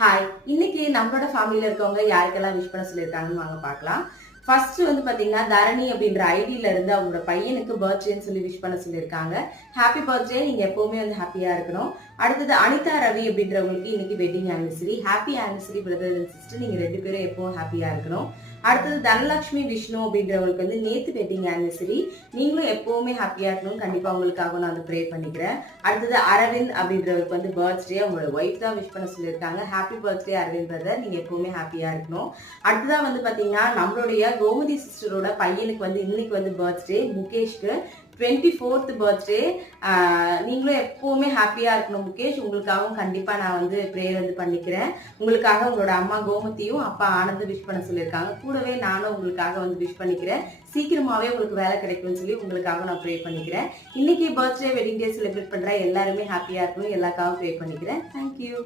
Hi, இன்னைக்கு நம்மளோட ஃபேமிலியில இருக்கவங்க யாருக்கெல்லாம் விஷ் பண்ண சொல்லியிருக்காங்கன்னு வாங்க பார்க்கலாம். ஃபர்ஸ்ட் வந்து பாத்தீங்கன்னா தரணி அப்படின்ற ஐடியில இருந்து அவங்களோட பையனுக்கு பர்த்டேன்னு சொல்லி விஷ் பண்ண சொல்லியிருக்காங்க. ஹாப்பி பர்த்டே, நீங்க எப்பவுமே வந்து ஹாப்பியா இருக்கணும். அடுத்தது அனிதா ரவி அப்படின்றவங்களுக்கு இன்னைக்கு wedding anniversary. Happy anniversary brother and sister, நீங்க 2 பேரும் எப்பவும் ஹாப்பியா இருக்கணும். அடுத்தது தனலட்சுமி விஷ்ணு அப்படின்றவங்களுக்கு வந்து நேத்து வெட்டிங் ஆனிவர்சரி. நீங்களும் எப்பவுமே ஹாப்பியா இருக்கணும். கண்டிப்பா உங்களுக்காக நான் வந்து ப்ரே பண்ணிக்கிறேன். அடுத்தது அரவிந்த் அப்படின்றவருக்கு வந்து பர்த்டே, அவங்களோட ஒய்ஃப் தான் விஷ் பண்ண சொல்லியிருக்காங்க. ஹாப்பி பர்த்டே அரவிந்த் பிரதர், நீங்க எப்பவுமே ஹாப்பியா இருக்கணும். அடுத்ததா வந்து பாத்தீங்கன்னா நம்மளுடைய கோமதி சிஸ்டரோட பையனுக்கு வந்து இன்னைக்கு வந்து பர்த்டே, முகேஷ்க்கு 24th பர்த்டே. நீங்களும் எப்பவுமே ஹாப்பியா இருக்கணும் முகேஷ். உங்களுக்காகவும் கண்டிப்பா நான் வந்து ப்ரேயர் வந்து பண்ணிக்கிறேன். உங்களுக்காக உங்களோட அம்மா கோமதியும் அப்பா ஆனந்தும் விஷ் பண்ண சொல்லியிருக்காங்க. கூடவே நானும் உங்களுக்காக வந்து விஷ் பண்ணிக்கிறேன். சீக்கிரமாவே உங்களுக்கு வேலை கிடைக்கும்னு சொல்லி உங்களுக்காக நான் ப்ரே பண்ணிக்கிறேன். இன்னைக்கு பர்த்டே வெட்டிங் டே செலிப்ரேட் பண்ற எல்லாருமே ஹாப்பியா இருக்கணும். எல்லாருக்காகவும் ப்ரே பண்ணிக்கிறேன். தேங்க்யூ.